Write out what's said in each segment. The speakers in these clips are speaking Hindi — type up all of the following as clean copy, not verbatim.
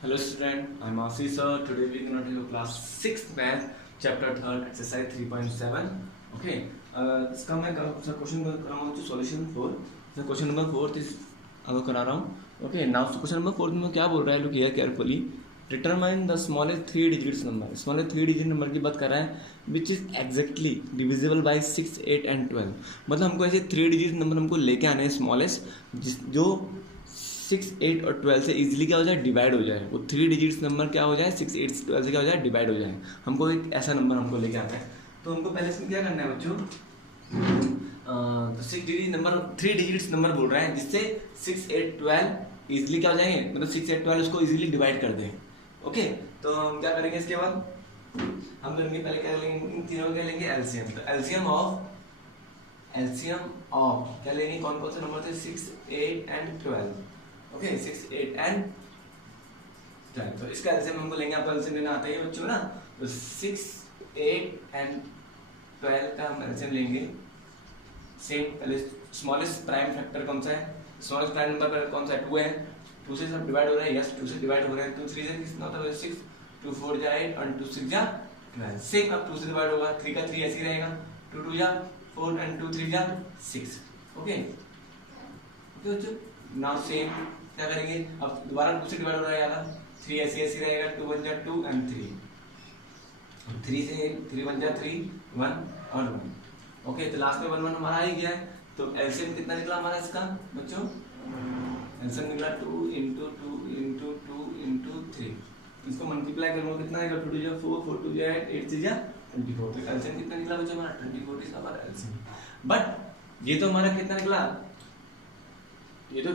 Hello student, I'm Asif sir. Today we're going to do class 6th math chapter 3rd exercise 3.7. Okay, इसका मैं क्वेश्चन कर रहा हूँ जो सॉल्यूशन 4. क्वेश्चन नंबर 4 इस आपको करा रहा हूँ. ओके, नाउ क्वेश्चन नंबर 4 में क्या बोल रहा है, look here carefully. Determine the smallest 3 digits number. Smallest 3 digit number की बात कर रहा है which is exactly divisible by 6, 8 and 12. मतलब हमको ऐसे 3 डिजिट नंबर हमको लेके आने हैं स्मॉलेस्ट जो 6, 8 और 12 से इजीली क्या हो जाए, डिवाइड हो जाए. वो 3 डिजिट्स नंबर क्या हो जाए, 6, 8, 12 से क्या हो जाए, डिवाइड हो जाए. हमको एक ऐसा नंबर हमको लेके आना है. तो हमको पहले इसमें क्या करना है बच्चों, 6 डिजिट नंबर 3 डिजिट्स नंबर बोल रहे हैं जिससे 6, 8, 12 इजीली क्या हो जाएंगे, मतलब 6, 8, 12 उसको इजीली डिवाइड कर दें. ओके, तो हम क्या करेंगे इसके बाद, हम लेंगे पहले क्या लेंगे, इन तीनों क्या लेंगे, एलसीएम. तो एलसीएम ऑफ क्या लेंगे, कौन कौन से नंबर थे, 6, 8 and 12. Okay, 6, 8 and 12. तो इसका एलसीएम हमको लेंगे, आपको एलसीएम लेना आता है बच्चों ना. तो 6, 8 and 12 का हम एलसीएम लेंगे. सेम पहले स्मॉलेस्ट प्राइम फैक्टर कौन सा है, स्मॉलेस्ट प्राइम नंबर कौन सा है, 2 है. 2 से सब डिवाइड हो रहा है, यस 2 से डिवाइड हो रहा है. 2, 3 से कितना होता है, 6, 2, 4 जा 8 और 2, 6 जा 12. सेम अब 2 से डिवाइड होगा, 3 का 3 ऐसे ही रहेगा, 2, 2 जा 4 and 2, 3 जा 6. ओके, नाउ सेम क्या करेंगे, अब दोबारा 2 से डिवाइड हो रहा है यार, 3 ऐसे ऐसे रहेगा, 2 1 जा 2 and 3. 3 से 3 1 जा 3, 1 और 1. ओके, तो लास्ट में 1 1 हमारा आ ही गया है. तो एलसीएम कितना निकला हमारा इसका बच्चों, एलसीएम निकला 2 into 2 into 2 into 3. इसको मल्टीप्लाई करूंगा कितना आएगा, 2 2 जा 4, 4 2 जा 8, 8 3 जा 24. तो एलसीएम कितना निकला बच्चों हमारा, 24 इज हमारा एलसीएम. बट ये तो हमारा कितना निकला, ये तो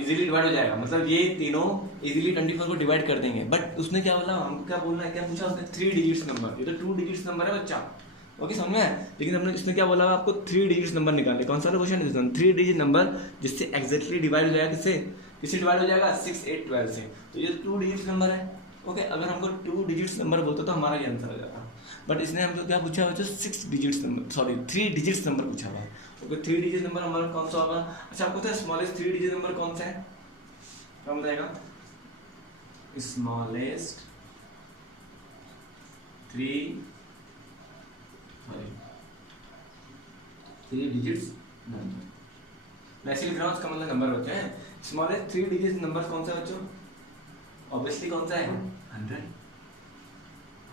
इजीली डिवाइड हो जाएगा, मतलब ये तीनों इजीली 24 को डिवाइड कर देंगे. बट उसने क्या बोला, हमको क्या बोलना है, क्या पूछा उसने, 3 डिजिट्स नंबर. ये तो 2 डिजिट्स नंबर है बच्चा. ओके, समझ में है. लेकिन हमने इसमें क्या बोला, आपको 3 डिजिट्स नंबर निकालने. कौन सा क्वेश्चन है, 3 डिजिट नंबर जिससे एग्जैक्टली डिवाइड हो जाएगा, किससे डिवाइड हो जाएगा, 6, 8, 12 से. तो ये 2 डिजिट्स नंबर है. ओके, अगर हमको 2 डिजिट्स नंबर बोलते तो हमारा ये आंसर हो जाता. बट इसने हमको क्या पूछा है, 6 digits number, sorry 3 digits number पूछा हुआ है. ओके, 3 डिजिट नंबर हमारा कौन सा होगा. अच्छा, आपको पता है स्मॉलेस्ट 3 डिजिट नंबर कौन सा है, क्या बताएगा, स्मॉलेस्ट 3 डिजिट्स नंबर. मैं ऐसे लिख रहा हूँ, इसका मतलब नंबर बच्चे हैं. स्मॉलेस्ट 3 डिजिट नंबर कौन सा है बच्चों, ऑब्वियसली कौन सा है, 100.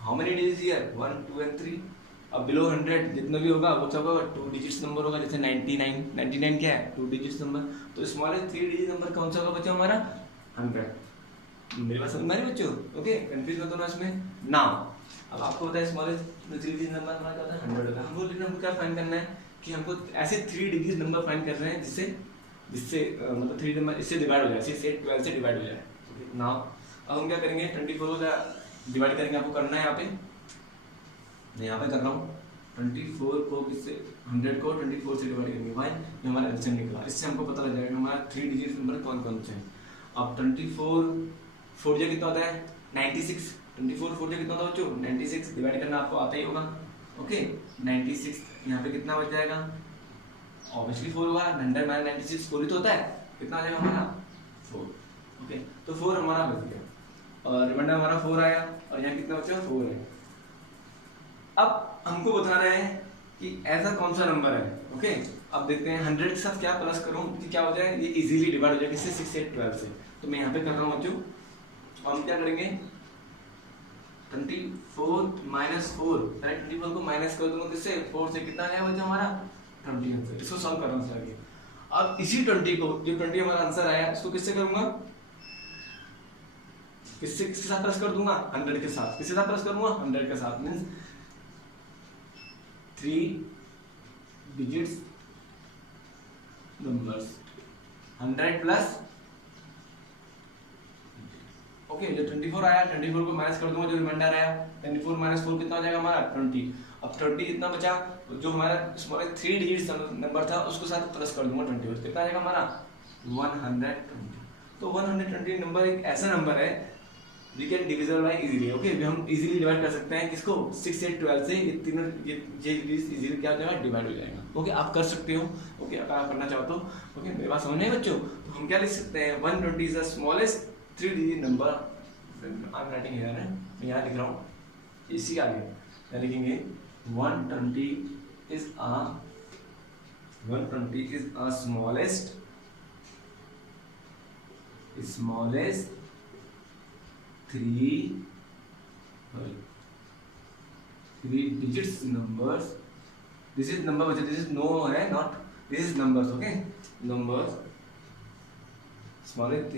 How many digits here, 1, 2 and 3. अब बिलो 100 जितना भी होगा वो सब 2 डिजिट्स नंबर होगा. जैसे 99 क्या है, 2 डिजिट्स नंबर. तो स्मॉलेस्ट 3 डिजिट नंबर कौन सा होगा बच्चों हमारा, 100. मेरे पास समझ में बच्चों. ओके, कंफ्यूज मत होना इसमें. नाउ अब आपको पता है स्मॉलेस्ट 3 डिजिट नंबर हमारा क्या होता है, 100 होगा. हमको क्या फाइंड करना है कि हमको ऐसे 3 डिजिट नंबर फाइंड कर रहे हैं जिससे मतलब 3 नंबर इससे डिवाइड हो जाए, 6, 8, 12 से डिवाइड हो जाए. नाउ अब हम क्या करेंगे, 24 का डिवाइड करेंगे. आपको करना है यहाँ पे, मैं यहाँ पे कर रहा हूँ, 24 को किससे, 100 को 24 से डिवाइड करेंगे. वाई, ये हमारा एलसीएम निकला. इससे हमको पता लग जाएगा हमारा 3 डिजिट नंबर कौन कौन से हैं. अब 24 4 जा कितना होता है, 96. 24 4 जा कितना होता है बच्चों, 96. डिवाइड करना आपको आता ही होगा. ओके, 96 यहाँ पे कितना बच जाएगा, ऑब्वियसली 4 होगा. 100 माइनस 96 4 ही तो होता है. कितना आ जाएगा हमारा, 4. ओके, तो 4 हमारा बच गया और रिमाइंडर हमारा 4 आया और यहाँ कितना बचा, 4 है. अब हमको बताना है कि ऐसा कौन सा नंबर है. ओके, अब देखते हैं 100 के साथ क्या प्लस करूं कि क्या हो जाए, ये इजीली डिवाइड हो जाए किससे, 6, 8, 12 से. तो मैं यहाँ पे कर रहा हूँ बच्चों, और हम क्या करेंगे, 24 माइनस 4, पहले 24 को माइनस कर दूंगा किससे, 4 से. कितना आया बच्चा हमारा, 20 आंसर. इसको सॉल्व करना चाहिए. अब इसी 20 को, जो 20 हमारा आंसर आया, इसको किससे करूंगा, किसके साथ प्लस कर दूंगा, 100 के साथ. किसके साथ प्लस करूंगा, 100 के साथ. Means 3 digits numbers 100 plus. Okay, जो 24 आया, 24 को माइनस कर दूंगा, जो रिमाइंडर आया 24 माइनस 4 कितना हो जाएगा हमारा, 20. अब 20 कितना बचा, जो हमारा स्मॉलेस्ट 3 डिजिट्स नंबर था उसको साथ प्लस कर दूंगा 24. कितना आ जाएगा हमारा, 120. तो 120 नंबर एक ऐसा नंबर है we can divisible by easily. Okay, हम इजीली डिवाइड कर सकते हैं किसको, 6, 8, 12 से. ये तीनों ये इजीली क्या हो जाएगा, डिवाइड हो जाएगा. ओके, आप कर सकते हो. ओके, अगर आप करना चाहो तो. ओके, मेरी बात समझ नहीं बच्चों. तो हम क्या लिख सकते हैं, 120 is the smallest 3 digit number I am writing here है, मैं यहाँ लिख रहा हूँ, इसी के आगे क्या लिखेंगे 120 is a smallest three digits numbers. This is number, this is no है not, this is numbers, okay, numbers smallest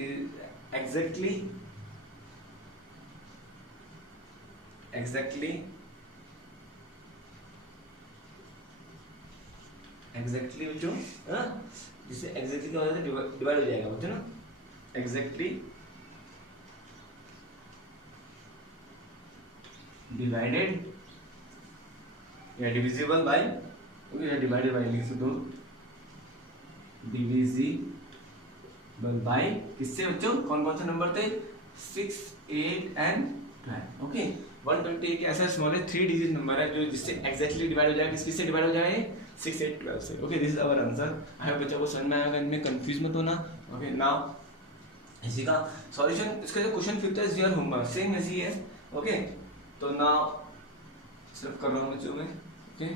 exactly बच्चों, जिससे exactly क्या हो जाता है, डिवाइड हो जाएगा बच्चों ना, exactly divided या divisible by, या divided by लिख सकते हो, divisible by किससे बच्चों, कौन कौन से नंबर थे, 6, 8 and 12, ओके। 120 एक ऐसा स्मॉलेस्ट 3 डिजिट नंबर है जो जिससे एग्जैक्टली डिवाइड हो जाएगा, किससे डिवाइड हो जाए, 6, 8, 12 से, okay. This is our answer. I hope बच्चों को समझ में आएगा, इनमें कंफ्यूज मत होना, ओके। नाउ इसी का सॉल्यूशन, इसका जो क्वेश्चन 5th है योर होमवर्क, सेम ऐसे ही है, ओके। तो नाउ सिर्फ कर रहा हूँ बच्चों में, ओके।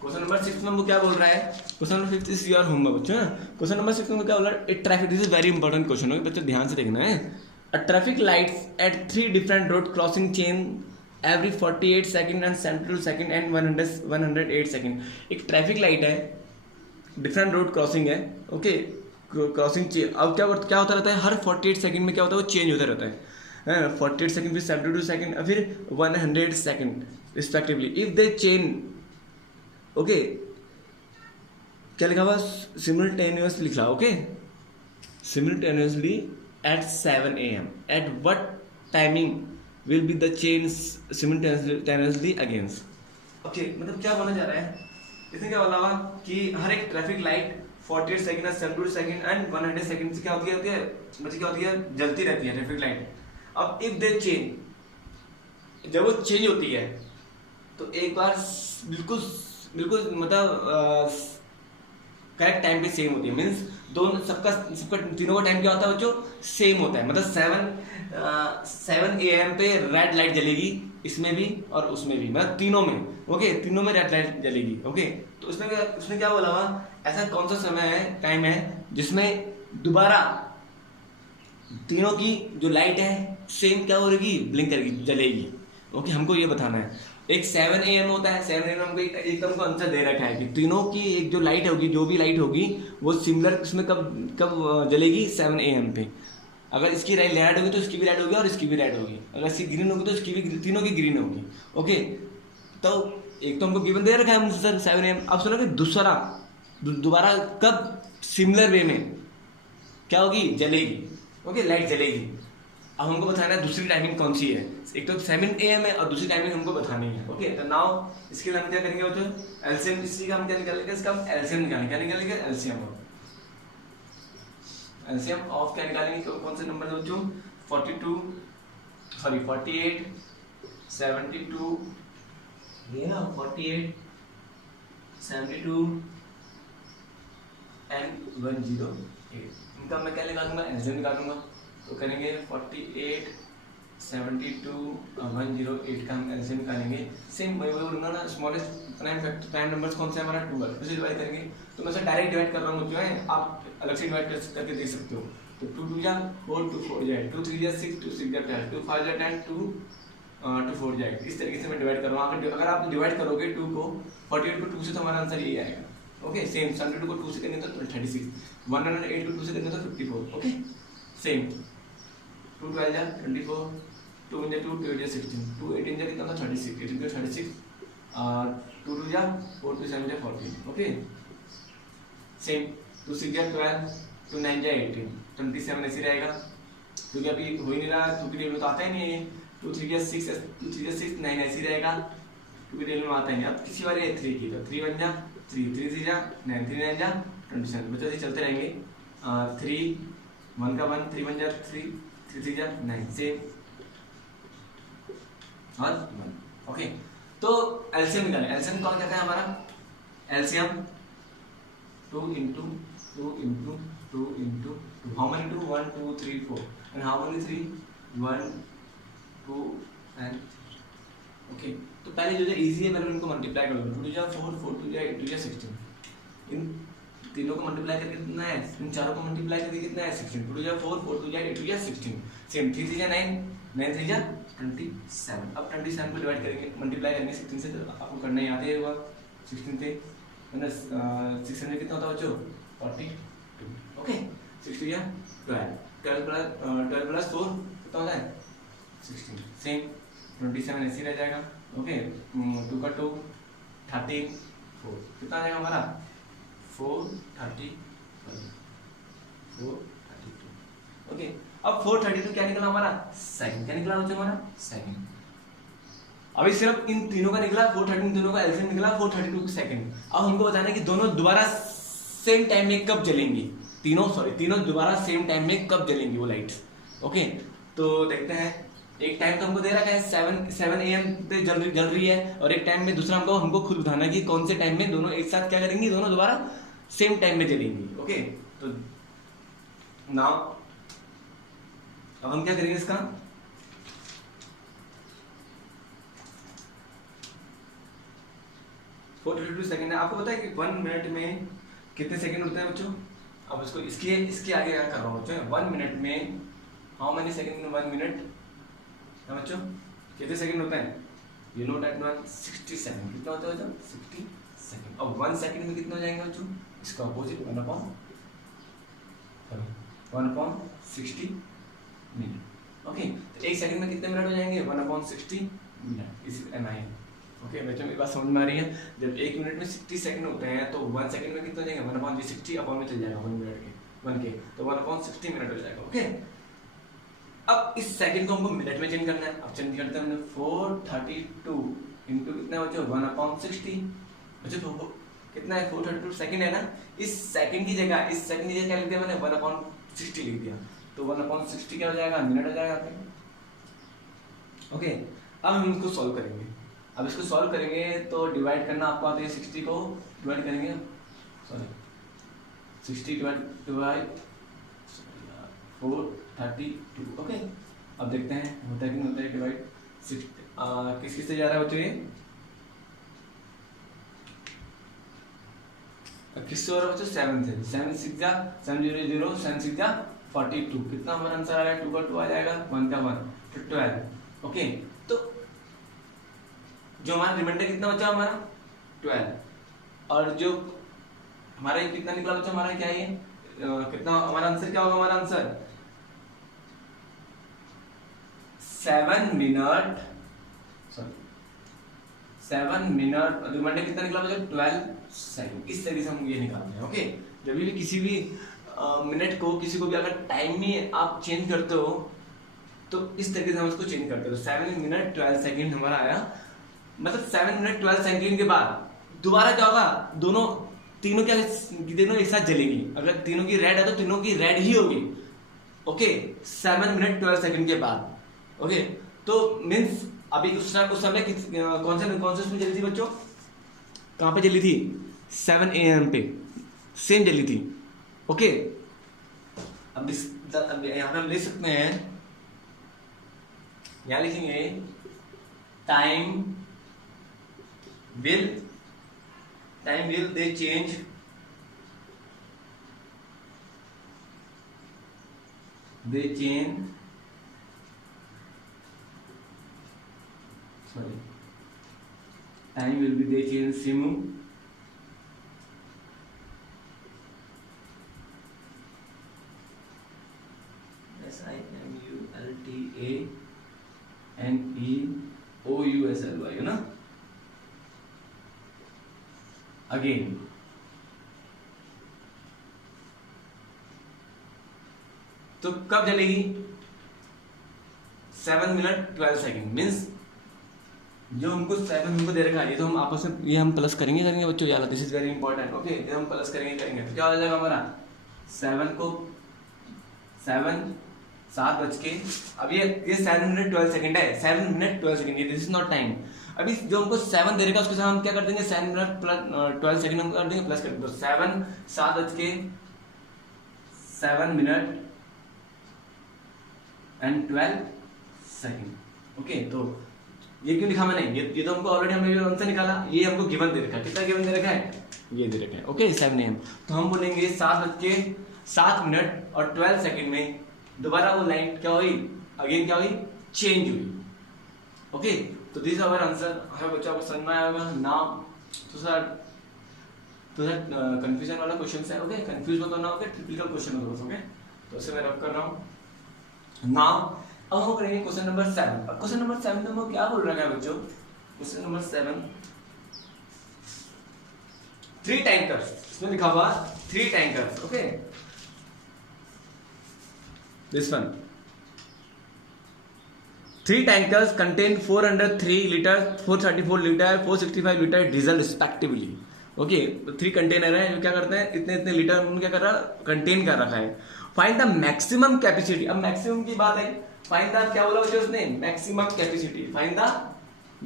क्वेश्चन नंबर 6 में वो क्या बोल रहा है, question number 5 is your homework बच्चों। क्वेश्चन नंबर 6 में क्या बोल रहा है, it traffic, this is very important question है बच्चों, ध्यान से देखना है। A traffic lights at 3 different road crossing change every 48 second and 72 second and 108 second. एक ट्रैफिक लाइट है, डिफरेंट रोड क्रॉसिंग है, ओके, क्रॉसिंग चेन। अब क्या होता रहता है, हर 48 सेकंड में क्या होता है, वो चेंज होता रहता है, 48 सेकंड, फिर 72 सेकंड, फिर 100 second respectively. If they change, okay, क्या लिखा हुआ, सिमल्टेनियसली लिखा, okay, simultaneously at 7 AM, at what timing will be the change simultaneously against, okay. मतलब क्या बोलना चाह रहा है, इसने क्या बोला हुआ कि हर एक traffic light 48 second, 72 second and 100 second से क्या होती है, मतलब क्या होती है, जलती रहती है ट्रैफिक लाइट। अब इफ दे चेंज, जब वो चेंज होती है तो एक बार बिल्कुल मतलब करेक्ट टाइम पे सेम होती है, मीन्स दोनों सबका तीनों का टाइम क्या होता है बच्चों, सेम होता है। मतलब 7 AM पे रेड लाइट जलेगी, इसमें भी और उसमें भी, मतलब तीनों में, ओके, तीनों में रेड लाइट जलेगी, ओके। तो उसने क्या बोला हुआ, ऐसा कौन सा समय है, टाइम है जिसमें दोबारा तीनों की जो लाइट है सेम क्या होगी, ब्लिंक करेगी, जलेगी, ओके। हमको ये बताना है। एक 7 AM होता है, 7 AM हमको एक हमको आंसर दे रखा है कि तीनों की एक जो लाइट होगी, जो भी लाइट होगी वो सिमिलर, उसमें कब जलेगी, 7 AM पे। अगर इसकी रेड होगी तो इसकी भी रेड होगी और इसकी भी रेड होगी, अगर इसकी ग्रीन होगी तो इसकी भी, तीनों की ग्रीन होगी, ओके। तो एक तो हमको गिवन दे रखा है सर 7 AM। अब सुनो कि दूसरा दोबारा कब सिमिलर वे में क्या होगी, जलेगी, ओके, लाइट जलेगी। अब हमको बताना है दूसरी टाइमिंग कौन सी है, एक तो 7 AM है और दूसरी टाइमिंग हमको बतानी है, ओके। तो नाउ इसके लिए हम क्या करेंगे बच्चों, एलसीएम, इसी का हम क्या निकालेंगे, इसका हम एलसीएम निकालेंगे, क्या निकालेंगे, एलसीएम ऑफ क्या निकालेंगे, कौन से नंबर बच्चों, 48, 72, ये ना 48, 72 एंड 108, इनका मैं क्या निकालूंगा, एलसीएम निकालूंगा। तो करेंगे 48, 72, 108 का हम एलसीएम निकालेंगे। सेम वही बोलूंगा ना, स्मॉलेस्ट प्राइम नंबर्स कौन सा है हमारा, 12, उसे डिवाइड करेंगे। तो मैं डायरेक्ट डिवाइड कर रहा हूँ जो है, आप अलग से डिवाइड करके देख सकते हो। तो 2 2 जा 4, 2 4 जाए, 2 3 जा 6, 2 6 जा 12, 2 5 जा 10, 2 4 जाए। इस तरीके से मैं डिवाइड कर रहा हूँ। अगर आप डिवाइड करोगे 2 को 48 को 2 से, तो हमारा आंसर यही आएगा, ओके। सेम 72 को 2 से करेंगे तो 36, 108 को 2 से करेंगे तो 54, ओके। सेम 2 12 जा 24, 2 1 जा 2, 2 8 जा 16, 2 18 जा कितना था 36, 18 का 36, 2 2 जा 4, 2 7 जा 14, ओके। सेम 2 6 जा 12, 2 9 जा 18, 27 ऐसे रहेगा, क्योंकि अभी हो ही नहीं रहा, 2 के टेबल में तो आता ही नहीं है। 2 3 जा 6, 2 3 जा 6, 9 ऐसे रहेगा, 2 के टेबल में आता ही नहीं। अब किसी बार 3 की, तो 3 1 जा 3, 3 3 जा 9, 3 9 जा 27, बच्चों ऐसे चलते रहेंगे। 3 1 का 1, 3 1 जा 3, 3 3 जा 9, सेम और 1, ओके। तो एलसीएम निकालें। एलसीएम कौन कहता है हमारा, LCM 2 into 2 into 2 into 2, how many 2, 1 2 3 4 and how many 3 1 2 and okay तो पहले जो है इजी है, पहले उनको मल्टीप्लाई कर दो, 2 टू जा 4 4 टू जा 8 टू जा 16, इन तीनों को मल्टीप्लाई करके कितना है, इन चारों को मल्टीप्लाई करके कितना है 16, 2 टू जा 4 4 टू जा 8 टू जा 16, सेम 3 3 जा 9 9 3 जा 27। अब 27 को डिवाइड करेंगे, मल्टीप्लाई करेंगे 16 से, तो आपको करना याद है होगा 16 से माइनस 6 में कितना होता है बच्चों 42, ओके 6 टू जा 12 प्लस 4 कितना होता है 16, सेम 27 ऐसे रह जाएगा, ओके 2 का 2 13 4 कितना आ जाएगा हमारा 432, ओके। अब 432 क्या निकला हमारा सेकंड, क्या निकला बच्चों हमारा सेकंड। अभी सिर्फ इन तीनों का निकला 432, तीनों का एलसीएम निकला 432 सेकंड। अब हमको बताना है कि दोनों दोबारा सेम टाइम में कब जलेंगी, तीनों दोबारा सेम टाइम में कब जलेंगी वो लाइट्स, ओके। तो देखते हैं, एक टाइम तो हमको दे रखा है 7 AM पे जल रही है, और एक टाइम में दूसरा हमको खुद बताना है कि कौन से टाइम में दोनों एक साथ क्या करेंगी, दोनों दोबारा सेम टाइम में जलेंगी, ओके। तो नाउ अब हम क्या करेंगे इसका, सेकंड है। आपको पता है कि 1 मिनट में कितने सेकंड होते हैं बच्चों। अब इसको इसके आगे क्या कर रहा हूँ बच्चों, 1 मिनट में how many second in 1 minute बच्चों, कितने सेकंड होते हैं, you know that one 60 second, कितना होता है बच्चों 60 सेकंड। अब 1 सेकंड में कितना हो जाएंगे बच्चों, इसका अपोजिट 1/60 मिनट, ओके। तो 1 सेकंड में कितने मिनट हो जाएंगे 1/60 मिनट, इस एमआई, ओके। बच्चों मेरी बात समझ में आ रही है, जब 1 मिनट में 60 सेकंड होते हैं तो 1 सेकंड में कितना हो जाएगा 1/60 अपॉन में चल जाएगा 1 मिनट के 1 के, तो 1/60 मिनट हो जाएगा, ओके। अब इस सेकंड को हमको मिनट में चेंज करना है, अब चेंज करते हैं हमने 432 इंटू कितना बच्चों 1/60 बच्चों, तो कितना है 432 सेकंड है ना, इस सेकंड की जगह क्या लिख दिया मैंने 1/60 लिख दिया, तो 1/60 क्या हो जाएगा मिनट हो जाएगा, ओके। अब हम इसको सॉल्व करेंगे, अब इसको सॉल्व करेंगे तो डिवाइड करना आपको आते हैं, 60 को डिवाइड करेंगे, सॉरी 60 डिवाइड 432, ओके। अब देखते हैं होता है कि नहीं होता है डिवाइड, किस से जा रहा है बच्चों ये, किससे हो रहा है बच्चों 7 से, 7 6 जा 7 0 0 7 6 जा 42, कितना हमारा आंसर आ रहा है 2 का 2 आ जाएगा 1 का 1 तो 12, ओके। तो जो हमारा रिमाइंडर कितना बचा हमारा 12, और जो हमारा ये कितना निकला बच्चा हमारा क्या ये कितना हमारा आंसर क्या होगा, हमारा answer 7 minute, sorry 7 minute, reminder कितना निकला बच्चा 12 सेकंड। इस तरीके से हम ये निकालते हैं, ओके। जब भी किसी भी मिनट को किसी को भी अगर टाइम में आप चेंज करते हो तो इस तरीके से हम उसको चेंज करते हो, तो 7 मिनट 12 सेकंड हमारा आया, मतलब 7 मिनट 12 सेकंड के बाद दोबारा क्या होगा, तीनों एक साथ जलेंगी, अगर तीनों की रेड है तो तीनों की रेड ही होगी, ओके 7 मिनट 12 सेकंड के बाद, ओके। तो मीन्स अभी उस समय कौन से उसमें जली थी बच्चों, कहाँ पे जली थी 7 AM पे सेम जली थी, ओके। अब यहाँ पे हम लिख सकते हैं, यहाँ लिखेंगे time will they change time will be they change simu SIMULTANEOUSLY, you know, again। तो कब जलेगी 7 मिनट 12 सेकंड, मीन्स जो हमको 7 हमको दे रखा है, ये तो हम आपस में ये हम प्लस करेंगे बच्चों, यार this is very important, okay. ये हम प्लस करेंगे तो क्या हो जाएगा हमारा 7 को 7 बज के, अब ये 7 मिनट 12 सेकंड है, 7 मिनट 12 सेकंड, ये दिस इज नॉट टाइम। अभी जो हमको 7 दे रखा है उसके साथ हम क्या कर देंगे 7 मिनट प्लस 12 सेकंड हम कर देंगे प्लस कर देंगे, तो 7 बज के 7 मिनट एंड 12 सेकेंड। ओके, तो ये क्यों लिखा मैंने, ये तो हमको ऑलरेडी हमने आंसर निकाला, ये हमको गिवन दे रखा है, कितना गिवन दे रखा है, ये दे रखा है। ओके 7 AM, तो हम बोलेंगे 7:07 और 12 सेकेंड में दोबारा वो लाइन क्या हुई, अगेन क्या हुई, चेंज हुई। ओके, तो दिस आवर आंसर। हमें बच्चों को समझ में आया होगा नाउ। तो सर कंफ्यूजन वाला क्वेश्चन है। ओके, कंफ्यूज मत होना। ओके, टिपिकल क्वेश्चन होगा। ओके, तो इसे मैं रब कर रहा हूं नाउ। अब हम करेंगे क्वेश्चन नंबर 7। अब क्वेश्चन नंबर 7 में वो क्या बोल रहा है बच्चों, क्वेश्चन नंबर 7 3 टैंकर्स, इसमें लिखा हुआ 3 tankers. Okay, this one 3 tankers contain 403 liter, 434 liter, 465 liter diesel respectively. Okay, तो 3 कंटेनर है जो क्या करते हैं, इतने इतने लीटर उन्होंने क्या कर रहा, कंटेन कर रखा है। Find the maximum capacity. अब मैक्सिमम की बात है, फाइंड द क्या बोला बच्चों उसने, maximum capacity. Find the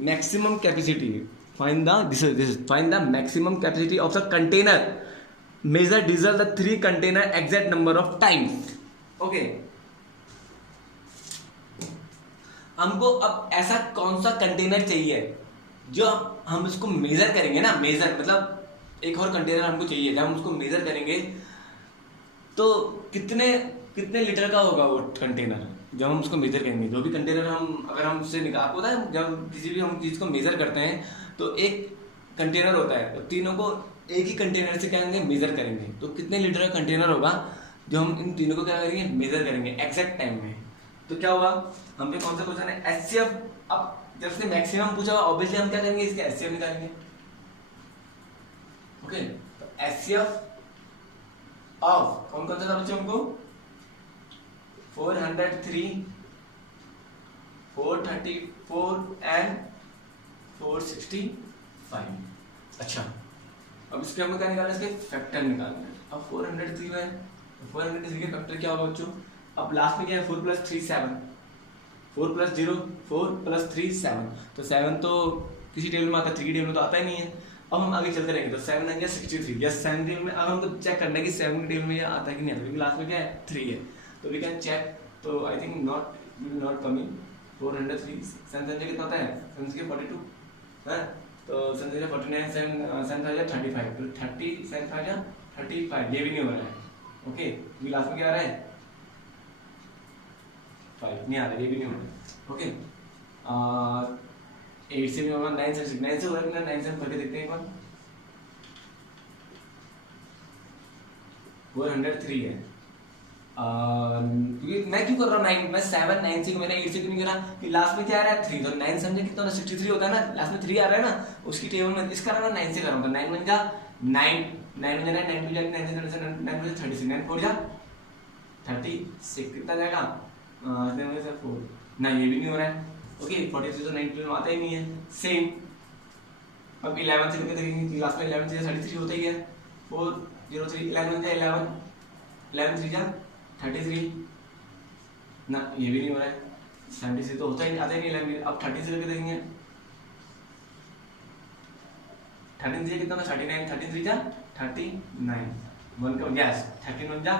maximum capacity, find the this find the maximum capacity of the container, measure diesel the 3 container exact number of times. Okay, हमको अब ऐसा कौन सा कंटेनर चाहिए जो हम इसको मेजर करेंगे ना, मेजर मतलब एक और कंटेनर हमको चाहिए, जब हम उसको मेजर करेंगे तो कितने कितने लीटर का होगा वो कंटेनर, जब हम उसको मेजर करेंगे। जो भी कंटेनर हम अगर हम उससे निकाल, होता है जब किसी भी हम चीज को मेजर करते हैं तो एक कंटेनर होता है, तो तीनों को एक ही कंटेनर से क्या करेंगे, मेजर करेंगे। तो कितने लीटर का कंटेनर होगा जो हम इन तीनों को क्या करेंगे, मेजर करेंगे एग्जैक्ट टाइम में। तो क्या हुआ, हम पे कौन सा क्वेश्चन है, एचसीएफ। अब जब से मैक्सिमम पूछा ऑब्वियसली हम क्या करेंगे, इसके एचसीएफ निकालेंगे। ओके, तो एचसीएफ ऑफ कौन कौन सा था बच्चों, हमको 403, 434 एंड 465। अच्छा, अब इसके हमको क्या निकालना है, इसके फैक्टर निकालना है। अब 403 है तो 403 के फैक्टर क्या होगा बच्चों, अब लास्ट में क्या है, 4 + 3 7, 4 + 0 4 + 3 7, तो 7 तो किसी टेबल में आता है, 3 की टेबल में तो आता ही नहीं है। अब हम आगे चलते रहेंगे, तो 7 9 63, यस 7 टेबल में। अब हमको चेक करना है कि 7 की टेबल में ये आता है कि नहीं आता, क्योंकि लास्ट में क्या है 3 है, तो वी कैन चेक। तो आई थिंक नॉट कमिंग 403। 7 से कितना आता है, 7 के 42 है, तो 7 से 49, 7 था 35, तो 30 7 था 35, ये भी नहीं हो रहा है। ओके, क्योंकि लास्ट में क्या आ रहा है 5 नहीं आ रहा, ये भी नहीं हो रहा। ओके, 8 से भी होगा, 9 से हो रहा है, 9 से हम करके देखते हैं एक बार। 403 है, क्योंकि मैं क्यों कर रहा हूँ 9, मैं 7 9 से मैंने 8 से क्यों नहीं करा, कि लास्ट में क्या आ रहा है 3, तो 9 समझे कितना 63 होता है ना, लास्ट में 3 आ रहा है ना, उसकी टेबल में इसका रहा 9 से कर रहा हूँ, तो 9 बन जा 9 9 बन जा 9 2 जा 9 से 9 बन जा 36, 9 4 जा 36, कितना जाएगा 4 ना, ये भी नहीं हो रहा है। ओके, 43 तो 9 में आता ही नहीं है। सेम अब 11 से करके देखेंगे, लास्ट में 11 से 33 होता ही है, 403 11 जा 11 11 3 जा 33 ना, ये भी नहीं हो रहा है। 73 तो होता ही आता ही नहीं 11। अब 30 से करके देखेंगे, 13 से कितना था 39, 33 जा 39, 1 का यस 13 1 जा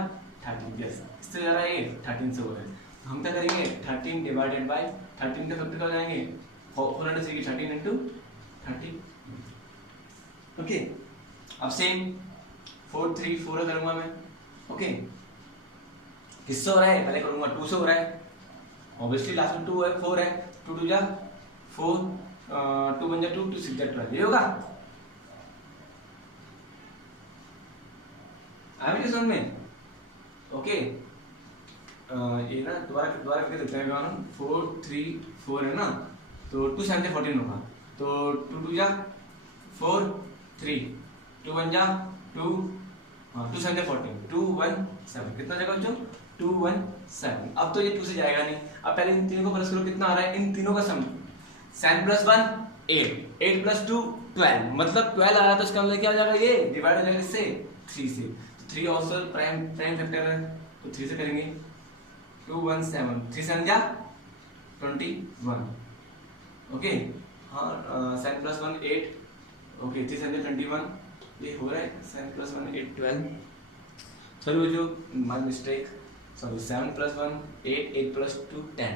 30, यस इससे जा रहा है 13 से हो रहा है। हम क्या करेंगे 13 डिवाइडेड बाय 13 के फैक्टर कर जाएंगे 403 की 13 into 30। ओके, अब सेम 4 3 4 करूंगा मैं। ओके, किससे हो रहा है, पहले करूंगा 2 से हो रहा है, ऑब्वियसली लास्ट में 2 है 4 है, 2 2 जा 4 2 बन जा 2 2 6 जा 12, ये होगा। आ गया समझ में। ओके, ये ना दोबारा करके देखते हैं हम, 4 3 4 है ना, तो 2 7 14 होगा, तो 2 2 जा 4 3 2 1 जा 2 2 7 14 2 1 7, कितना जाएगा बच्चों 2 1 7। अब तो ये 2 से जाएगा नहीं, अब पहले इन तीनों को प्लस करो, कितना आ रहा है इन तीनों का सम, 7 + 1 8 8 + 2 12, मतलब 12 आ रहा है, तो इसका मतलब क्या हो जाएगा, ये डिवाइड हो जाएगा इससे 3 से, तो 3 ऑल्सो प्राइम फैक्टर है, तो 3 से करेंगे 2 1 7 3 7 जा 21। ओके, हाँ 7 + 1 8, ओके 3 7 21, ये हो रहा है 7 + 1 8 12। सॉरी वो जो माय मिस्टेक, सॉरी 7 + 1 8, 8 + 2 10,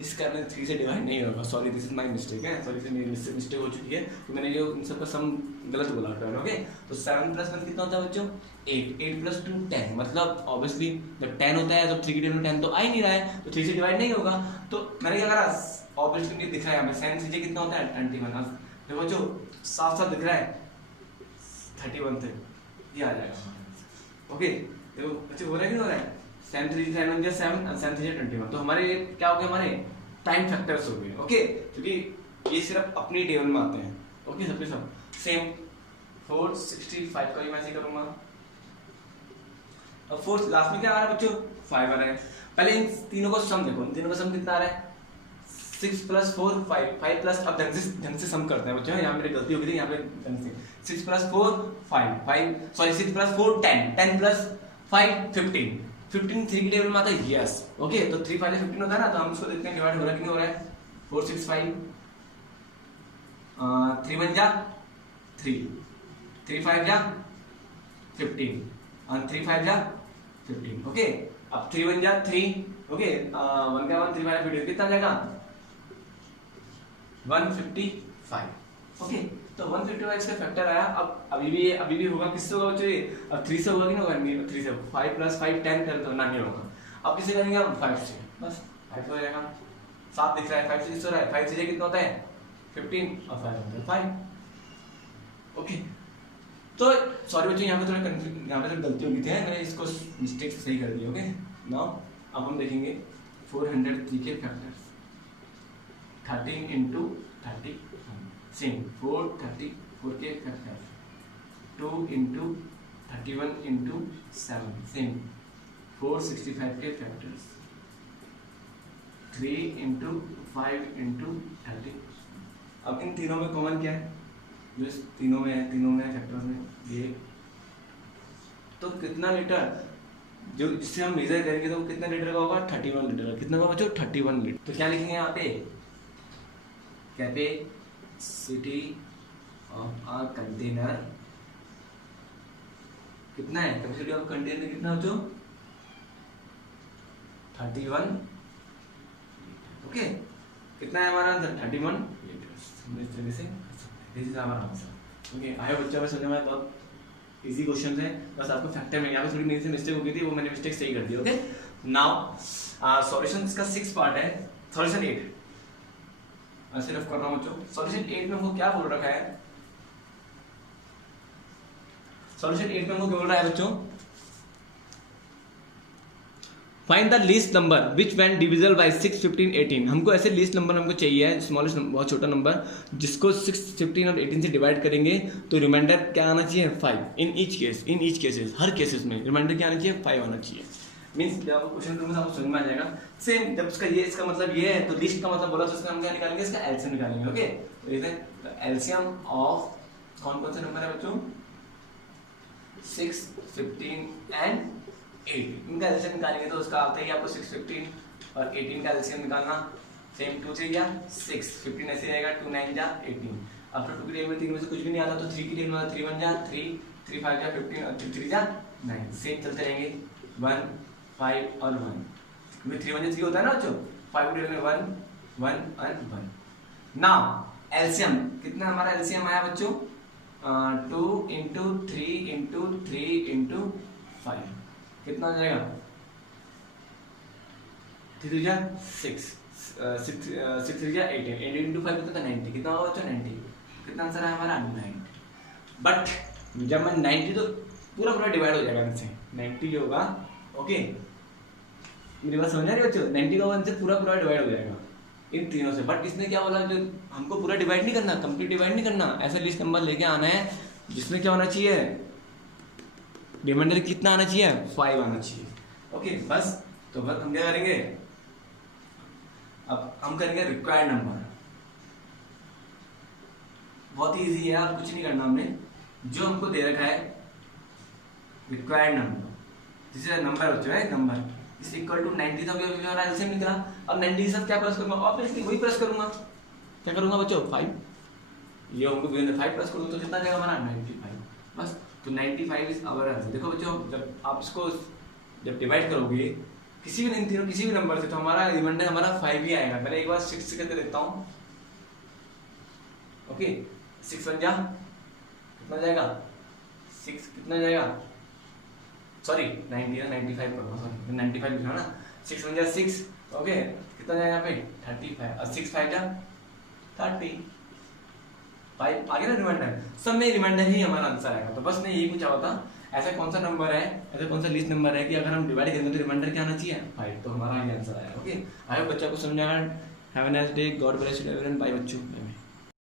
इस कारण 3 से डिवाइड नहीं होगा, sorry this is my mistake है, सॉरी से मेरी मिस्टेक हो चुकी है, तो मैंने ये इन सबका सम गलत बोला था। ओके, तो 7 + 1 कितना होता है बच्चों 8, 8 + 2 10, मतलब ऑब्वियसली जब 10 होता है तो 3 की डिवाइड में 10 तो आ ही नहीं रहा है, तो 3 से डिवाइड नहीं होगा। तो मैंने क्या करा, ऑब्वियसली मुझे दिख रहा है यहाँ पे sin 3j कितना होता है 21, देखो बच्चों साफ साफ दिख रहा है 31 से ये आ जाएगा। ओके, देखो बच्चों हो रहा है कि हो रहा है, sin 3 sin 1 7 और sin 3 21, तो हमारे क्या हो गए, हमारे टाइम फैक्टर्स हो गए। ओके, क्योंकि ये सिर्फ अपनी टेबल में आते हैं। ओके, सबके सब सेम 465 का भी मैं ऐसे करूंगा। अब फोर्थ लास्ट में क्या आ रहा है बच्चों 5 आ रहा है। पहले इन तीनों को सम देखो, इन तीनों का सम कितना आ रहा है 6 + 4 5, 5 प्लस, अब ढंग से सम करते हैं बच्चों, यहाँ मेरी गलती हो गई थी, यहाँ पे ढंग से 6 + 4 5 5, सॉरी 6 + 4 10, 10 + 5 15, 15 3 की टेबल में आता है, यस। ओके, तो 3 5 15 होता है ना, तो हम इसको देखते हैं डिवाइड हो रहा है कि नहीं हो रहा है। 4 6 5 3 1 जा 3, 3 5 जा 15 और 3 5 जा 15। ओके, अब 3 1 जा 3, ओके 1 का 1 3 5 15 कितना जाएगा 155। ओके, तो 155 का फैक्टर आया। अब अभी भी होगा, किससे होगा बच्चों ये, अब 3 से होगा कि नहीं होगा, 3 से 5 + 5 10 कर दो ना, नहीं होगा। अब किसे करेंगे हम 5 से, बस 5 हो जाएगा, साफ दिख रहा है 5 से किस हो रहा है, 5 से कितना होता है 15 और 5 होता है 5। ओके, तो सॉरी बच्चों यहाँ पे थोड़ा कंफ्यूजन, यहाँ पे थोड़ी गलती हो गई थी, मैंने इसको मिस्टेक सही कर दी। ओके, नाउ अब हम देखेंगे 403 के फैक्टर्स, 13 × 30 सेम 434 के फैक्टर्स, 2 × 31 × 7 सेम 465 के फैक्टर्स, 3 × 5 × 30। अब इन तीनों में कॉमन क्या है, जो इस तीनों में है फैक्टर्स में ये, तो कितना लीटर जो जिससे हम मेजर करेंगे तो कितना लीटर का होगा 31 लीटर का। कितना होगा बच्चों 31 लीटर। तो क्या लिखेंगे यहाँ पे, कैपेसिटी ऑफ अ कंटेनर कितना है, कैपेसिटी ऑफ कंटेनर कितना बच्चों 31। ओके, कितना है हमारा आंसर 31 लीटर। इस तरह से दिस इज हमारा आंसर। ओके, आई होप बच्चा में समझ में आया, बहुत इजी क्वेश्चन है, बस आपको फैक्टर में यहाँ पे थोड़ी मेरी से मिस्टेक हो गई थी, वो मैंने मिस्टेक सही कर दी। ओके, नाउ सॉल्यूशन इसका 6 पार्ट है, सॉल्यूशन 8 मैं सिर्फ कर रहा हूँ बच्चों। सॉल्यूशन 8 में वो क्या बोल रखा है, सॉल्यूशन 8 में वो क्या बोल रहा है बच्चों, find the least number which when divisible by 6 15 18। हमको ऐसे लीस्ट नंबर हमको चाहिए, स्मॉलेस्ट बहुत छोटा नंबर जिसको 6 15 और 18 से डिवाइड करेंगे तो रिमाइंडर क्या आना चाहिए 5। In each cases her cases में रिमाइंडर क्या आना चाहिए 5 आना चाहिए। मींस जब आपको क्वेश्चन करूंगा आपको समझ में आ जाएगा। सेम जब इसका ये इसका मतलब ये है तो लिस्ट का मतलब बोला तो इसका हम क्या निकालेंगे, इसका एलसीएम निकालेंगे। ओके, तो देखते हैं एलसीएम ऑफ कौन कौन से नंबर है बच्चों 6 15 एंड 8, इनका एलसीएम निकालेंगे तो उसका आता है आपको 6 15 और 18 का एलसीएम निकालना। सेम 2 3 जा 6 15 ऐसे आएगा, 2 9 जा 18। अब तो 2 की टेबल में 3 में से कुछ भी नहीं आता तो 3 की टेबल में 3 1 जा 3 3 5 जा 15 और 3 3 जा 9। सेम चलते रहेंगे 1 5 और 1, क्योंकि 3 1 जा 3 होता है ना बच्चों, 5 की टेबल में 1 1 और 1। नाउ एलसीएम कितना हमारा एलसीएम आया बच्चों 2 × 3 × 3 × 5 कितना हो जाएगा 3 जा 6 6 3 जा 18 18 × 5 कितना 90, कितना होगा बच्चों 90। कितना आंसर है हमारा 90। बट जब मैं 90 तो पूरा डिवाइड हो जाएगा इनसे 90 जो होगा। ओके, मेरी बात समझ आ रही है बच्चों, 90 का 1 से पूरा डिवाइड हो जाएगा इन तीनों से। बट इसने क्या बोला जो हमको पूरा डिवाइड नहीं करना, कंप्लीट डिवाइड नहीं करना, ऐसा लिस्ट नंबर लेके आना है जिसमें क्या होना चाहिए रिमाइंडर कितना आना चाहिए 5 आना चाहिए। ओके, बस तो बस हम क्या करेंगे, अब हम करेंगे रिक्वायर्ड नंबर। बहुत ही इजी है, आप कुछ नहीं करना, हमने जो हमको दे रखा है रिक्वायर्ड नंबर, जिसे नंबर बच्चों है नंबर इज इक्वल टू 90 था हमारा एलसीएम निकला। अब 90 सब क्या प्लस करूंगा, ऑब्वियसली वही प्लस करूंगा। क्या करूंगा बच्चों 5, ये हमको 5 प्लस करूंगा तो कितना जाएगा हमारा 95। बस तो 95 इज आवर आंसर। देखो बच्चों जब आप इसको जब डिवाइड करोगे किसी भी इन तीनों किसी भी नंबर से, तो हमारा रिमाइंडर हमारा 5 ही आएगा। पहले एक बार 6 से करके देखता हूँ। ओके 6 बन जा कितना जाएगा, 6 कितना जाएगा, सॉरी 90 ना 95 पढ़ो, सॉरी 95 लिखा ना, 6 बन जा 6। ओके कितना जाएगा यहाँ पे 35 और 6 5 जा 30 5 आगे ना रिमाइंडर, सब में रिमाइंडर ही हमारा आंसर आएगा। तो बस मैं यही पूछा होता ऐसा कौन सा नंबर है, ऐसा कौन सा लिस्ट नंबर है कि अगर हम डिवाइड करेंगे तो रिमाइंडर क्या आना चाहिए 5, तो हमारा ये आंसर आएगा। ओके आई होप बच्चा को समझ आया। Have a nice day, God bless you everyone, bye बच्चों।